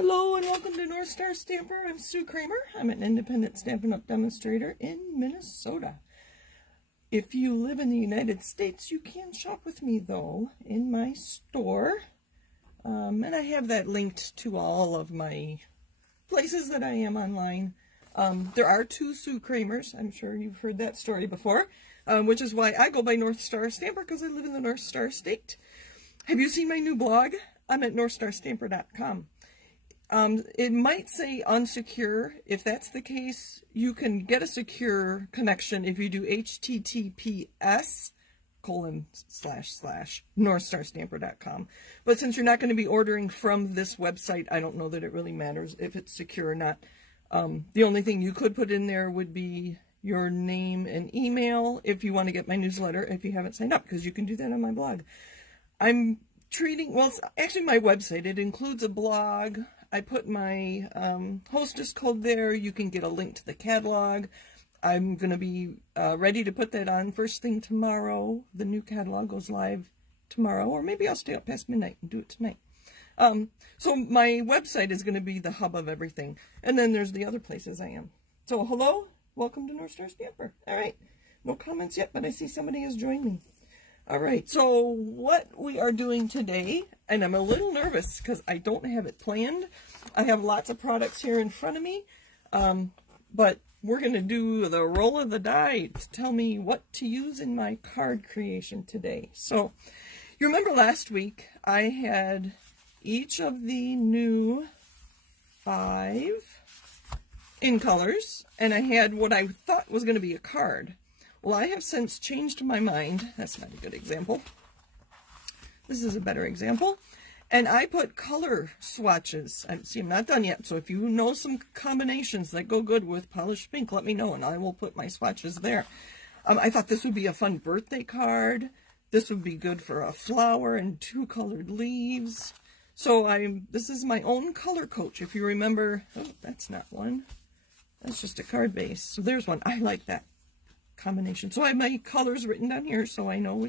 Hello and welcome to North Star Stamper. I'm Sue Kremer. I'm an independent Stampin' Up! Demonstrator in Minnesota. If you live in the United States, you can shop with me though in my store. And I have that linked to all of my places that I am online. There are two Sue Kremers. I'm sure you've heard that story before, which is why I go by North Star Stamper, because I live in the North Star State. Have you seen my new blog? I'm at northstarstamper.com. It might say unsecure. If that's the case, you can get a secure connection if you do https://northstarstamper.com. But since you're not going to be ordering from this website, I don't know that it really matters if it's secure or not. The only thing you could put in there would be your name and email if you want to get my newsletter if you haven't signed up, because you can do that on my blog. I'm treating, well, it's actually my website. It includes a blog. I put my hostess code there. You can get a link to the catalog. I'm going to be ready to put that on first thing tomorrow. The new catalog goes live tomorrow, or maybe I'll stay up past midnight and do it tonight. So my website is going to be the hub of everything. And then there's the other places I am. So hello, welcome to North Star Stamper. All right, no comments yet, but I see somebody has joined me. All right, so what we are doing today, and I'm a little nervous because I don't have it planned. I have lots of products here in front of me, but we're going to do the roll of the die to tell me what to use in my card creation today. So you remember last week I had each of the new 5 in colors, and I had what I thought was going to be a card. Well, I have since changed my mind. That's not a good example. This is a better example. And I put color swatches. See, I'm not done yet. So if you know some combinations that go good with polished pink, let me know, and I will put my swatches there. I thought this would be a fun birthday card. This would be good for a flower and 2 colored leaves. So this is my own color coach. If you remember, oh, that's not one. That's just a card base. So there's one. I like that combination. So I have my colors written down here so I know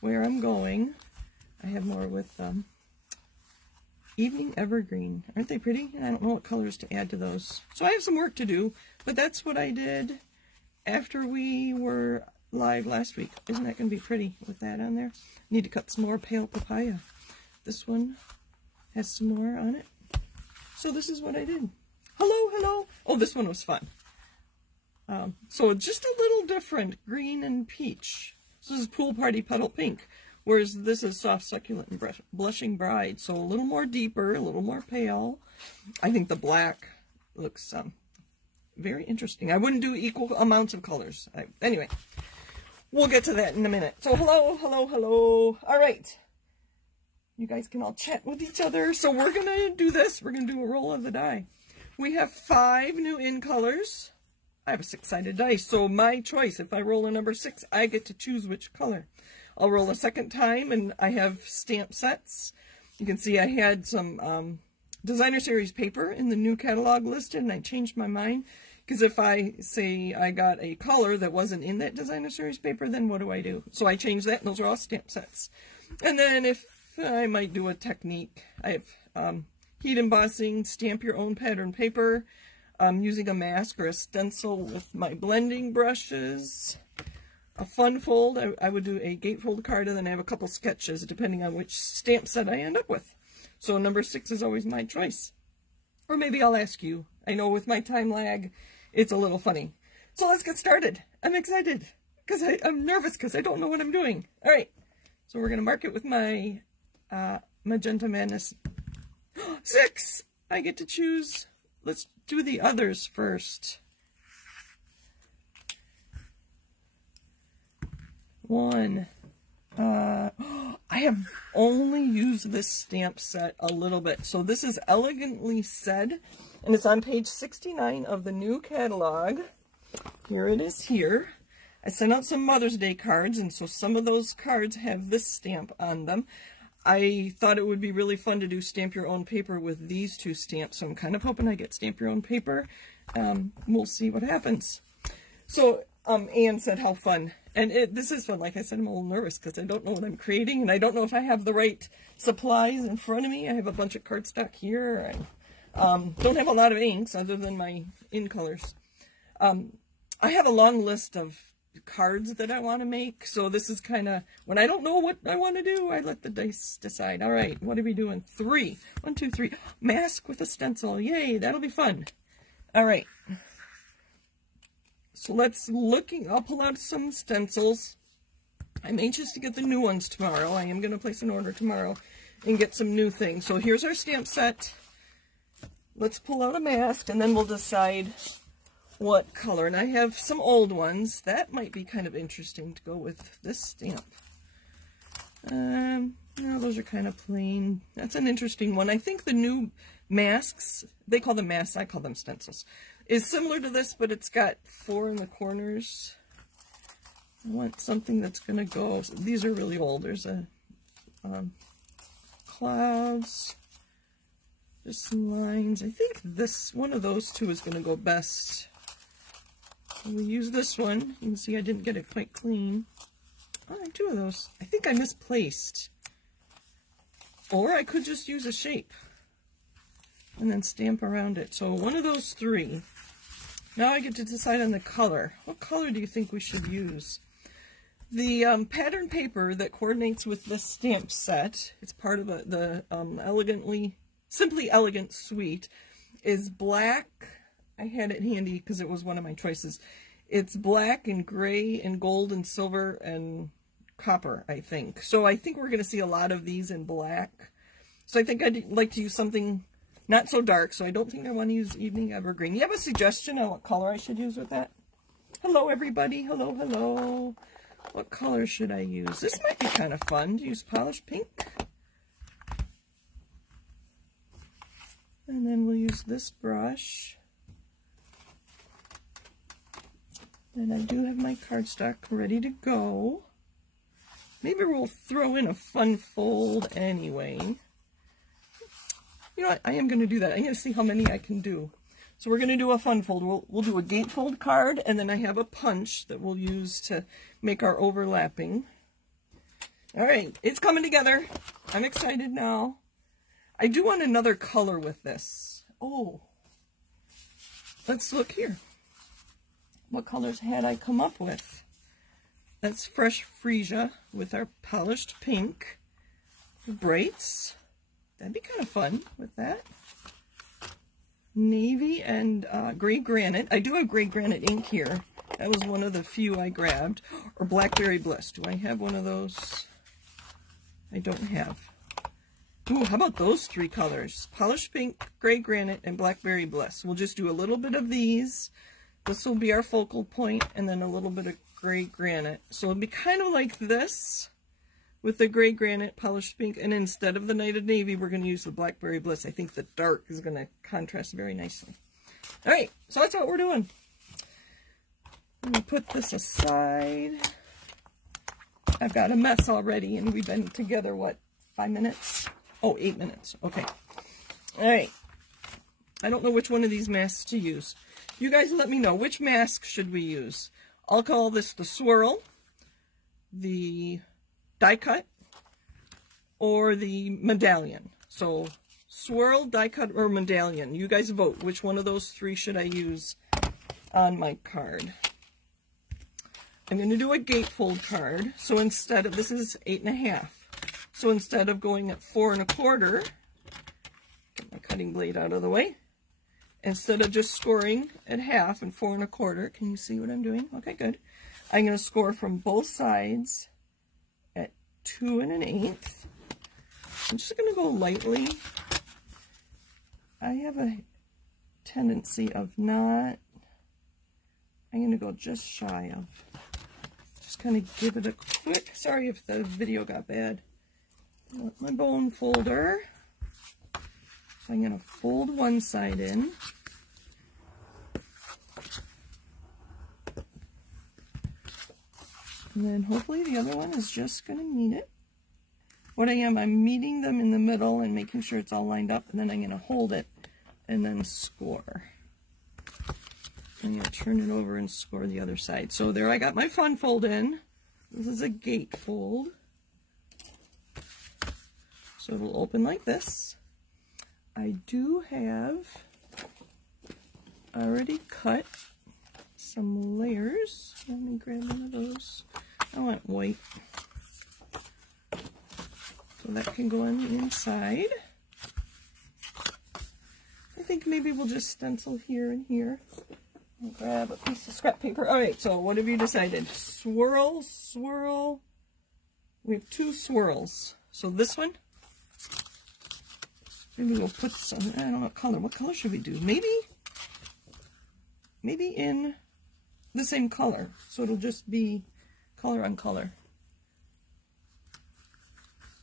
where I'm going. I have more with Evening Evergreen. Aren't they pretty? And I don't know what colors to add to those. So I have some work to do, but that's what I did after we were live last week. Isn't that going to be pretty with that on there? Need to cut some more pale papaya. This one has some more on it. So this is what I did. Hello, hello. Oh, this one was fun. So just a little different, green and peach. This is Pool Party Petal Pink, whereas this is Soft Succulent and Blushing Bride. So a little more deeper, a little more pale. I think the black looks very interesting. I wouldn't do equal amounts of colors. Anyway, we'll get to that in a minute. So hello, hello, hello. All right. You guys can all chat with each other. So we're going to do this. We're going to do a roll of the die. We have 5 new in colors. I have a 6-sided dice, so my choice. If I roll a number 6, I get to choose which color. I'll roll a second time, and I have stamp sets. You can see I had some designer series paper in the new catalog listed, and I changed my mind. Because if I say I got a color that wasn't in that designer series paper, then what do I do? So I changed that, and those are all stamp sets. And then if I might do a technique, I have heat embossing, stamp your own pattern paper. I'm using a mask or a stencil with my blending brushes. A fun fold, I would do a gatefold card, and then I have a couple sketches depending on which stamp set I end up with. So number 6 is always my choice. Or maybe I'll ask you. I know with my time lag, it's a little funny. So let's get started. I'm excited because I'm nervous because I don't know what I'm doing. All right, so we're going to mark it with my Magenta Madness. 6! I get to choose. Let's do the others first. 1. I have only used this stamp set a little bit. So this is Elegantly Said, and it's on page 69 of the new catalog. Here it is here. I sent out some Mother's Day cards, and so some of those cards have this stamp on them. I thought it would be really fun to do Stamp Your Own Paper with these 2 stamps, so I'm kind of hoping I get Stamp Your Own Paper. We'll see what happens. So, Anne said how fun. And this is fun. Like I said, I'm a little nervous because I don't know what I'm creating, and I don't know if I have the right supplies in front of me. I have a bunch of cardstock here. Don't have a lot of inks other than my in colors. I have a long list of cards that I want to make, so this is kind of, when I don't know what I want to do, I let the dice decide. All right, what are we doing? 3. 1, 2, 3. Mask with a stencil. Yay, that'll be fun. All right. So I'll pull out some stencils. I'm anxious to get the new ones tomorrow. I am going to place an order tomorrow and get some new things. So here's our stamp set. Let's pull out a mask, and then we'll decide what color. And I have some old ones. That might be kind of interesting to go with this stamp. No, those are kind of plain. That's an interesting one. I think the new masks, they call them masks, I call them stencils, is similar to this, but it's got 4 in the corners. I want something that's going to go, these are really old. There's a clouds, just some lines. I think this, one of those two is going to go best. We'll use this one. You can see I didn't get it quite clean. Oh, I have 2 of those. I think I misplaced. Or I could just use a shape and then stamp around it. So one of those 3. Now I get to decide on the color. What color do you think we should use? The pattern paper that coordinates with this stamp set, it's part of the Simply Elegant suite, is black. I had it handy because it was one of my choices. It's black and gray and gold and silver and copper, I think. So I think we're going to see a lot of these in black. So I think I'd like to use something not so dark, so I don't think I want to use Evening Evergreen. You have a suggestion on what color I should use with that? Hello, everybody. Hello, hello. What color should I use? This might be kind of fun to use polished pink. And then we'll use this brush. And I do have my cardstock ready to go. Maybe we'll throw in a fun fold anyway. You know what? I am going to do that. I'm going to see how many I can do. So we're going to do a fun fold. We'll do a gatefold card, and then I have a punch that we'll use to make our overlapping. All right, it's coming together. I'm excited now. I do want another color with this. Oh, let's look here. What colors had I come up with? That's Fresh Freesia with our polished pink. Brights. That'd be kind of fun with that. Navy and gray granite. I do have gray granite ink here. That was one of the few I grabbed. Or Blackberry Bliss. Do I have one of those? I don't have. Ooh, how about those 3 colors? Polished pink, gray granite, and Blackberry Bliss. We'll just do a little bit of these. This will be our focal point, and then a little bit of gray granite. So it'll be kind of like this with the gray granite, polished pink, and instead of the Night of Navy, we're going to use the Blackberry Bliss. I think the dark is going to contrast very nicely. All right, so that's what we're doing. I'm going to put this aside. I've got a mess already, and we've been together, what, 5 minutes? Oh, 8 minutes. Okay. All right. I don't know which one of these masks to use. You guys let me know. Which mask should we use? I'll call this the swirl, the die cut, or the medallion. So swirl, die cut, or medallion. You guys vote. Which one of those 3 should I use on my card? I'm going to do a gatefold card. So instead of, this is 8.5. So instead of going at 4 1/4, get my cutting blade out of the way. Instead of just scoring at half and 4 1/4, can you see what I'm doing? Okay, good. I'm going to score from both sides at 2 1/8. I'm just going to go lightly. I have a tendency of not, I'm going to go just shy of. Just kind of give it a quick, sorry if the video got bad. My bone folder. So I'm going to fold one side in. And then hopefully the other one is just going to meet it. What I'm meeting them in the middle and making sure it's all lined up, and then I'm going to hold it and then score. I'm going to turn it over and score the other side. So there I got my fun fold in. This is a gate fold. So it'll open like this. I do have already cut some layers. Let me grab one of those. I want white. So that can go on the inside. I think maybe we'll just stencil here and here. I'll grab a piece of scrap paper. All right, so what have you decided? Swirl, swirl. We have 2 swirls. So this one, maybe we'll put some, I don't know what color. What color should we do? Maybe in the same color. So it'll just be color on color.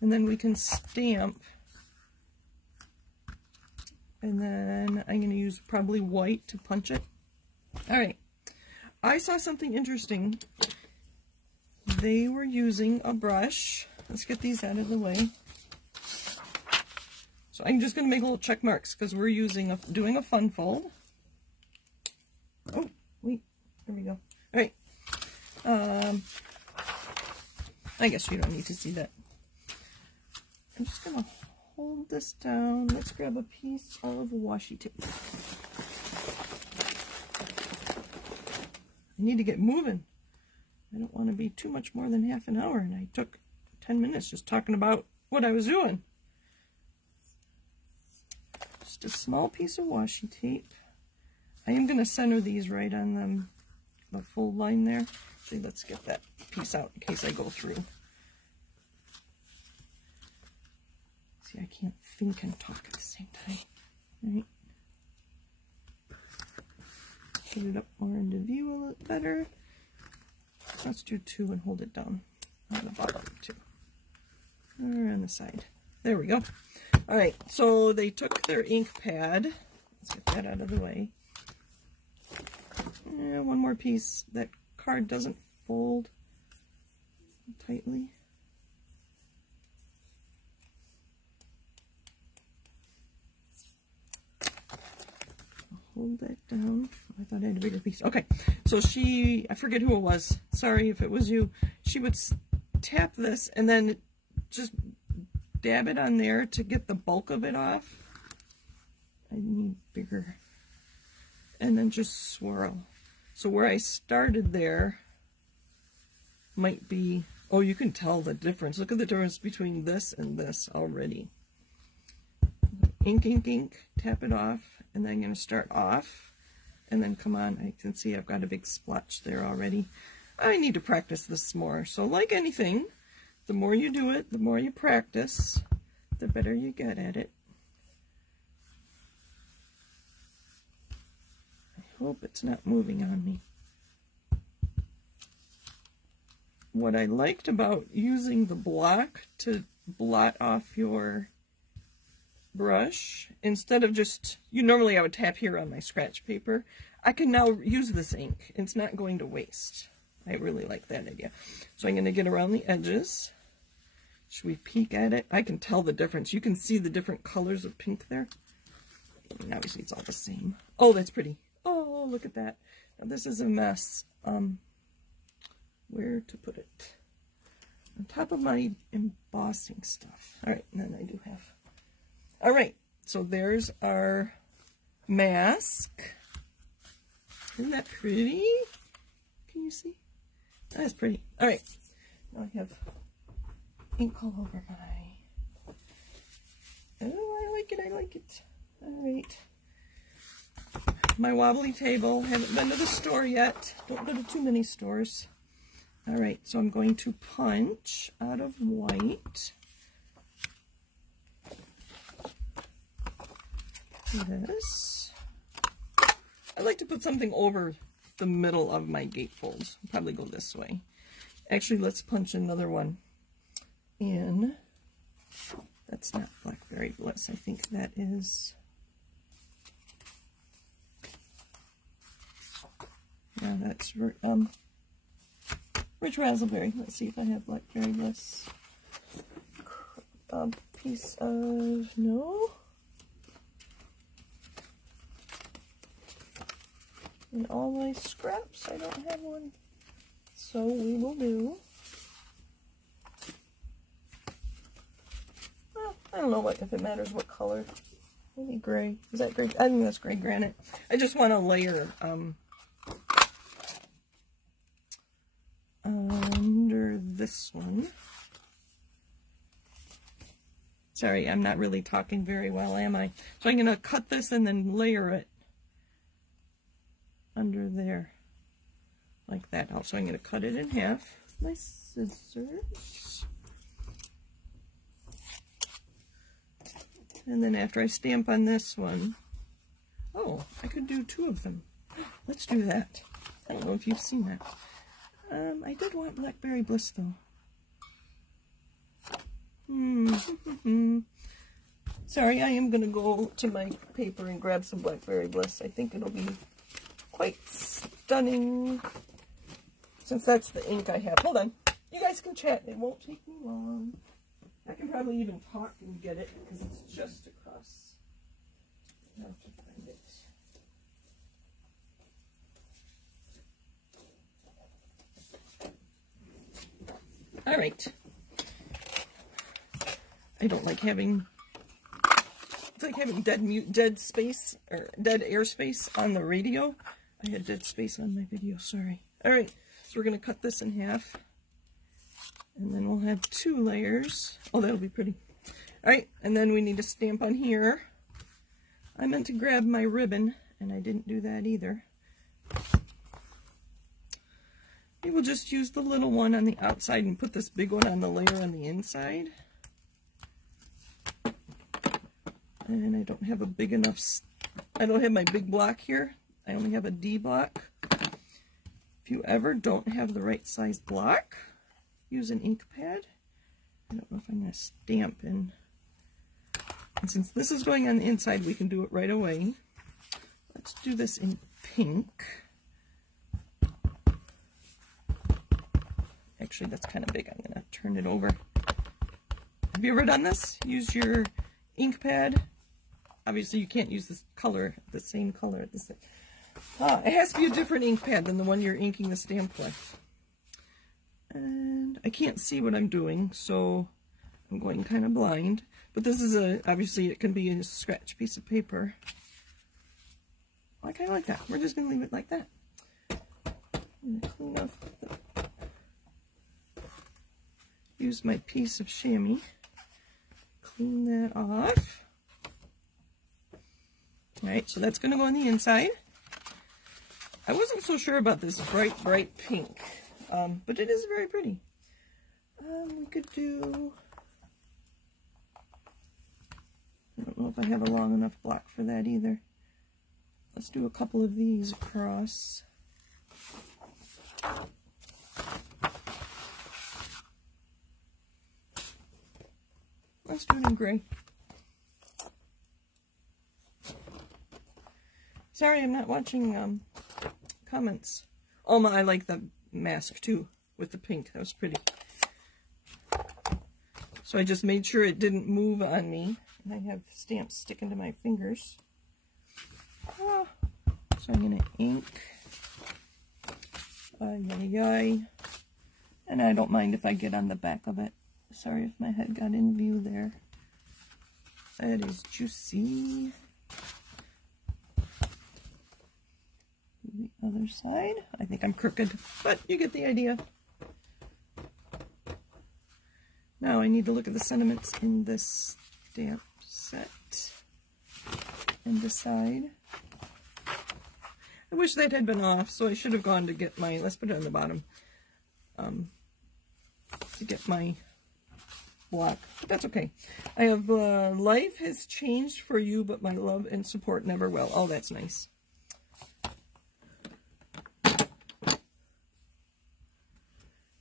And then we can stamp. And then I'm going to use probably white to punch it. All right. I saw something interesting. They were using a brush. Let's get these out of the way. So I'm just going to make little check marks because we're doing a fun fold. Oh, wait. There we go. All right. I guess you don't need to see that. I'm just going to hold this down. Let's grab a piece of washi tape. I need to get moving. I don't want to be too much more than half an hour, and I took 10 minutes just talking about what I was doing. Just a small piece of washi tape. I am going to center these right on the full line there. Actually, let's get that piece out in case I go through. See, I can't think and talk at the same time. All right. Put it up more into view a little better. Let's do 2 and hold it down on the bottom too. Or on the side. There we go. All right, so they took their ink pad. Let's get that out of the way. And one more piece. That card doesn't fold tightly. Hold that down. I thought I had a bigger piece. Okay, so I forget who it was. Sorry if it was you. She would tap this and then just dab it on there to get the bulk of it off. I need bigger. And then just swirl. So where I started there might be, oh, you can tell the difference. Look at the difference between this and this already. Ink, ink, ink, tap it off, and then I'm going to start off, and then come on, I can see I've got a big splotch there already. I need to practice this more. So like anything, the more you do it, the more you practice, the better you get at it. I hope it's not moving on me. What I liked about using the block to blot off your brush, instead of just, normally I would tap here on my scratch paper, I can now use this ink. It's not going to waste. I really like that idea. So I'm going to get around the edges. Should we peek at it? I can tell the difference. You can see the different colors of pink there. I mean, obviously it's all the same. Oh, that's pretty. Oh, look at that. Now this is a mess. Where to put it? On top of my embossing stuff. All right, and then I do have. All right, so there's our mask. Isn't that pretty? Can you see? That's pretty. All right, now I have ink all over my. Oh, I like it. I like it. All right. My wobbly table. Haven't been to the store yet. Don't go to too many stores. All right, so I'm going to punch out of white. This. I like to put something over the middle of my gatefolds. I'll probably go this way. Actually, let's punch another one in. That's not Blackberry Bliss. I think that is. Yeah, that's Rich Raspberry. Let's see if I have Blackberry Bliss. A piece of no. In all my scraps, I don't have one. So we will do. Well, I don't know if it matters what color. Maybe gray. Is that gray? I think that's gray granite. I just want to layer under this one. Sorry, I'm not really talking very well, am I? So I'm going to cut this and then layer it under there. Like that. Also, I'm going to cut it in half with my scissors. And then after I stamp on this one, oh, I could do 2 of them. Let's do that. I don't know if you've seen that. I did want Blackberry Bliss, though. Sorry, I am going to go to my paper and grab some Blackberry Bliss. I think it'll be quite stunning, since that's the ink I have. Hold on. You guys can chat. It won't take me long. I can probably even talk and get it, because it's just across. I have to find it. All right. I don't like having, it's like having dead space, or dead airspace on the radio. I had dead space on my video, sorry. All right, so we're going to cut this in half. And then we'll have 2 layers. Oh, that'll be pretty. All right, and then we need to stamp on here. I meant to grab my ribbon, and I didn't do that either. We will just use the little one on the outside and put this big one on the layer on the inside. And I don't have a big enough, I don't have my big block here. I only have a D block. If you ever don't have the right size block, use an ink pad. I don't know if I'm going to stamp in. And since this is going on the inside, we can do it right away. Let's do this in pink. Actually, that's kind of big. I'm going to turn it over. Have you ever done this? Use your ink pad. Obviously, you can't use this color, the same color at the same. It has to be a different ink pad than the one you're inking the stamp with. And I can't see what I'm doing, so I'm going kind of blind. But this is obviously it can be a scratch piece of paper. I kind of like that. We're just going to leave it like that. I'm going to clean off use my piece of chamois. Clean that off. Alright, so that's going to go on the inside. I wasn't so sure about this bright pink, but it is very pretty. We could do, I don't know if I have a long enough block for that either. Let's do a couple of these across. Let's do it in gray. Sorry, I'm not watching comments. Oh, I like the mask too with the pink. That was pretty. So I just made sure it didn't move on me. And I have stamps sticking to my fingers. So I'm going to ink. And I don't mind if I get on the back of it. Sorry if my head got in view there. That is juicy. The other side. I think I'm crooked, but you get the idea. Now I need to look at the sentiments in this stamp set and decide. I wish that had been off, so I should have gone to get my, let's put it on the bottom, to get my block, but that's okay. I have, life has changed for you, but my love and support never will. Oh, that's nice.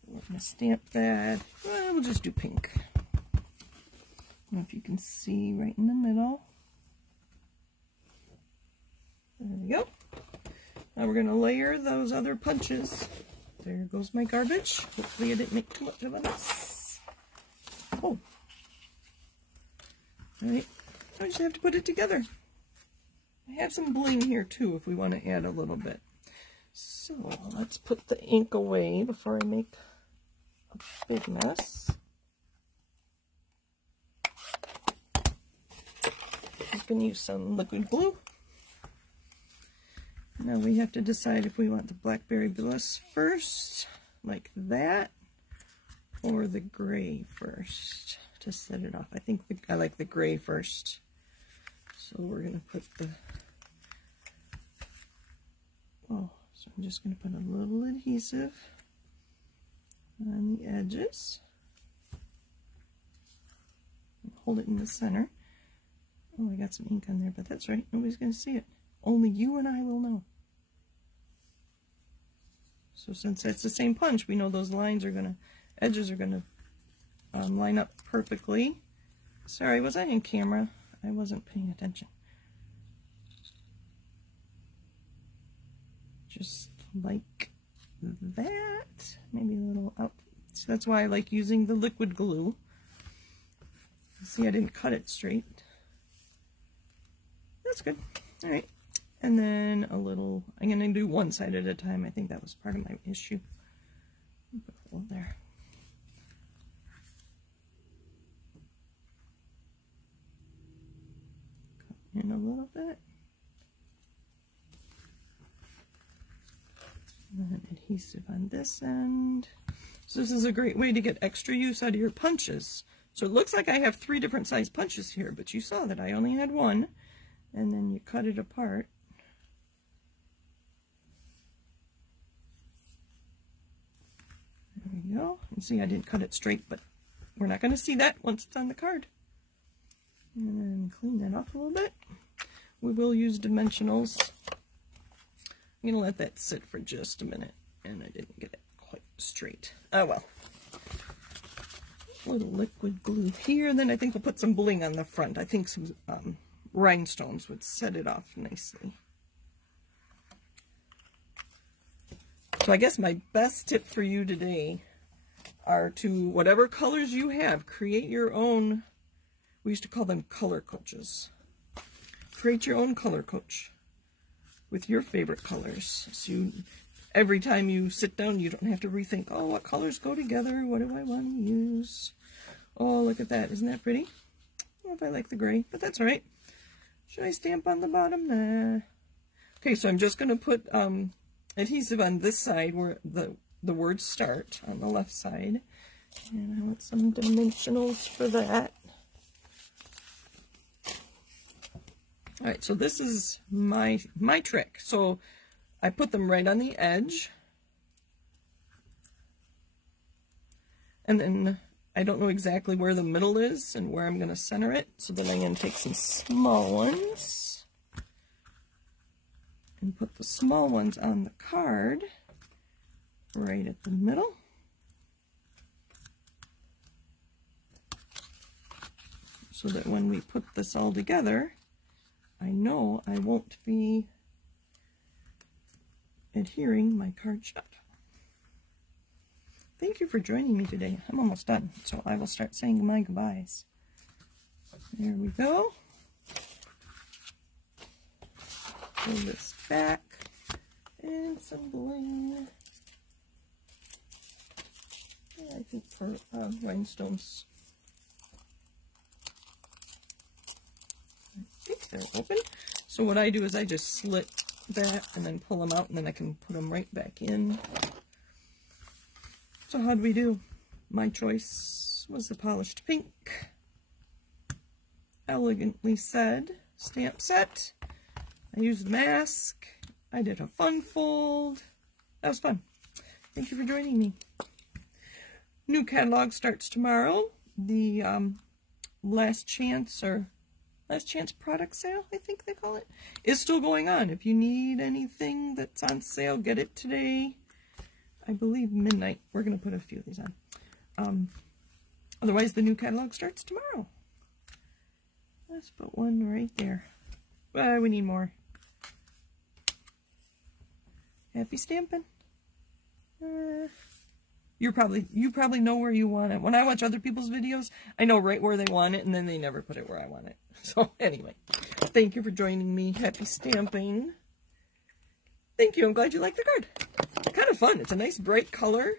We're going to stamp that. Well, we'll just do pink. I don't know if you can see right in the middle. There we go. Now we're going to layer those other punches. There goes my garbage. Hopefully I didn't make too much of a mess. Oh. Alright. I just have to put it together. I have some bling here too if we want to add a little bit. So let's put the ink away before I make a big mess. can use some liquid glue. Now we have to decide if we want the Blackberry Bliss first, like that, or the gray first to set it off. I think I like the gray first. So we're going to put the, so I'm just going to put a little adhesive on the edges. Hold it in the center. Oh, I got some ink on there, but that's right. Nobody's going to see it. Only you and I will know. So since that's the same punch, we know those lines are going to, edges are going to line up perfectly. Sorry, was I in camera? I wasn't paying attention. Just like that. Maybe a little out. So that's why I like using the liquid glue. See, I didn't cut it straight. That's good. All right. And then a little, I'm going to do one side at a time. I think that was part of my issue. Put a hole there. Cut in a little bit. And then adhesive on this end. So this is a great way to get extra use out of your punches. So it looks like I have 3 different size punches here, but you saw that I only had one. And then you cut it apart. There we go. And see, I didn't cut it straight, but we're not going to see that once it's on the card. And then clean that off a little bit. We will use dimensionals. I'm going to let that sit for just a minute. And I didn't get it quite straight. Oh well. A little liquid glue here. And then I think we'll put some bling on the front. I think some rhinestones would set it off nicely. So I guess my best tip for you today are to, whatever colors you have, create your own. We used to call them color coaches. Create your own color coach with your favorite colors. So every time you sit down, you don't have to rethink, oh, what colors go together? What do I want to use? Oh, look at that. Isn't that pretty? I don't know if I like the gray, but that's all right. Should I stamp on the bottom? Nah. Okay, so I'm just going to put adhesive on this side where the words start, on the left side. And I want some dimensionals for that. All right, so this is my trick. So I put them right on the edge. And then I don't know exactly where the middle is and where I'm going to center it. So then I'm going to take some small ones and put the small ones on the card right at the middle. So that when we put this all together, I know I won't be adhering my card shut. Thank you for joining me today. I'm almost done, so I will start saying my goodbyes. There we go. Pull this back and some bling. I think for rhinestones. I think they're open. So what I do is I just slit that and then pull them out, and then I can put them right back in. So how do we do? My choice was the polished pink. Elegantly said. Stamp set. I used the mask. I did a fun fold. That was fun. Thank you for joining me. New catalog starts tomorrow. The last chance product sale, I think they call it, is still going on. If you need anything that's on sale, get it today. I believe midnight. We're going to put a few of these on. Otherwise, the new catalog starts tomorrow. Let's put one right there. Well, we need more. Happy stamping. You probably know where you want it. When I watch other people's videos, I know right where they want it, and then they never put it where I want it. So anyway, thank you for joining me. Happy stamping. Thank you. I'm glad you liked the card. Kind of fun. It's a nice bright color.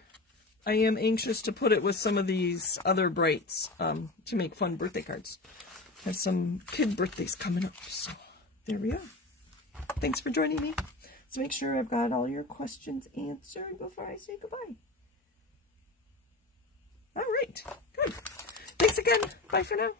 I am anxious to put it with some of these other brights to make fun birthday cards. Have some kid birthdays coming up. So there we are. Thanks for joining me. Let's make sure I've got all your questions answered before I say goodbye. All right. Good. Thanks again. Bye for now.